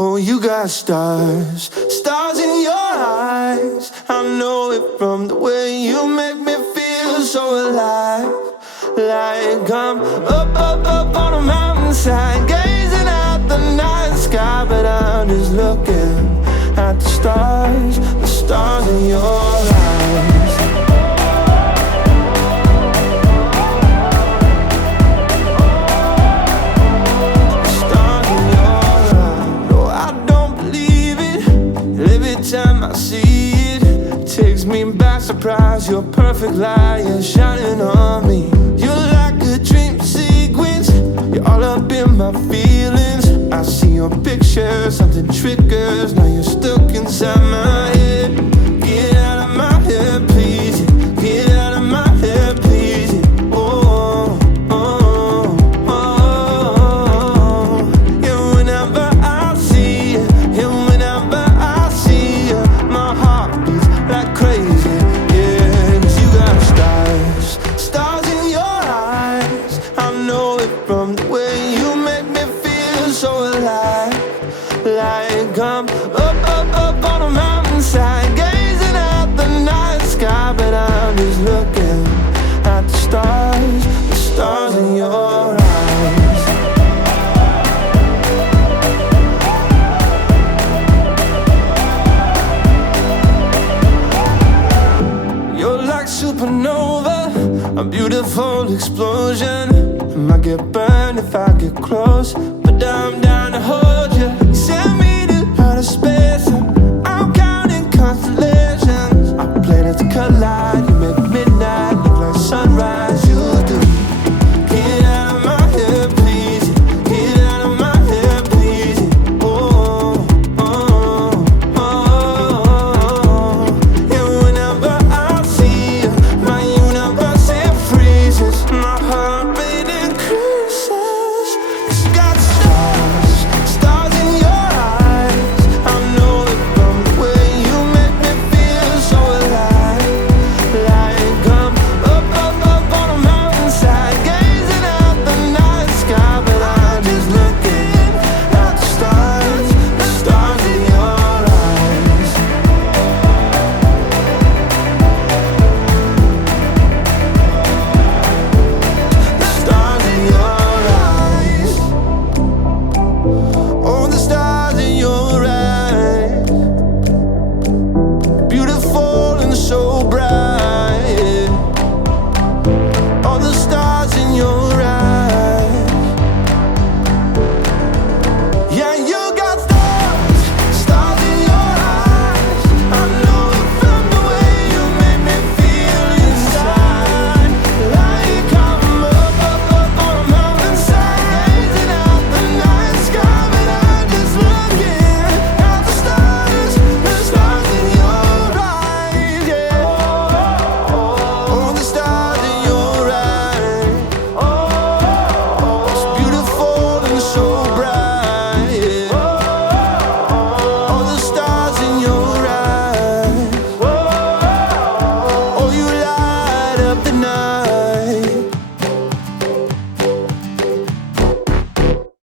Oh, you got stars, stars in your eyes. I know it from the way you make me feel so alive. Like I'm up on a mountainside, gazing at the night sky, but I'm just looking at the stars in your eyes. Time I see it, takes me by surprise. Your perfect light, you're shining on me. You're like a dream sequence, you're all up in my feelings. I see your picture, something triggers. Now you're stuck inside my head. Get out of my head, please. Get out of my head, please. Oh, oh, oh. Yeah, whenever I see you, yeah, whenever I see you, my heart beats like crazy, yeah. 'Cause you got stars in your eyes. I know it from the way you make me feel so alive. Like I'm up on a mountainside, gazing at the night sky, but I'm just looking at the stars in your eyes. You're like supernova, a beautiful explosion. I might get burned if I get close, but I'm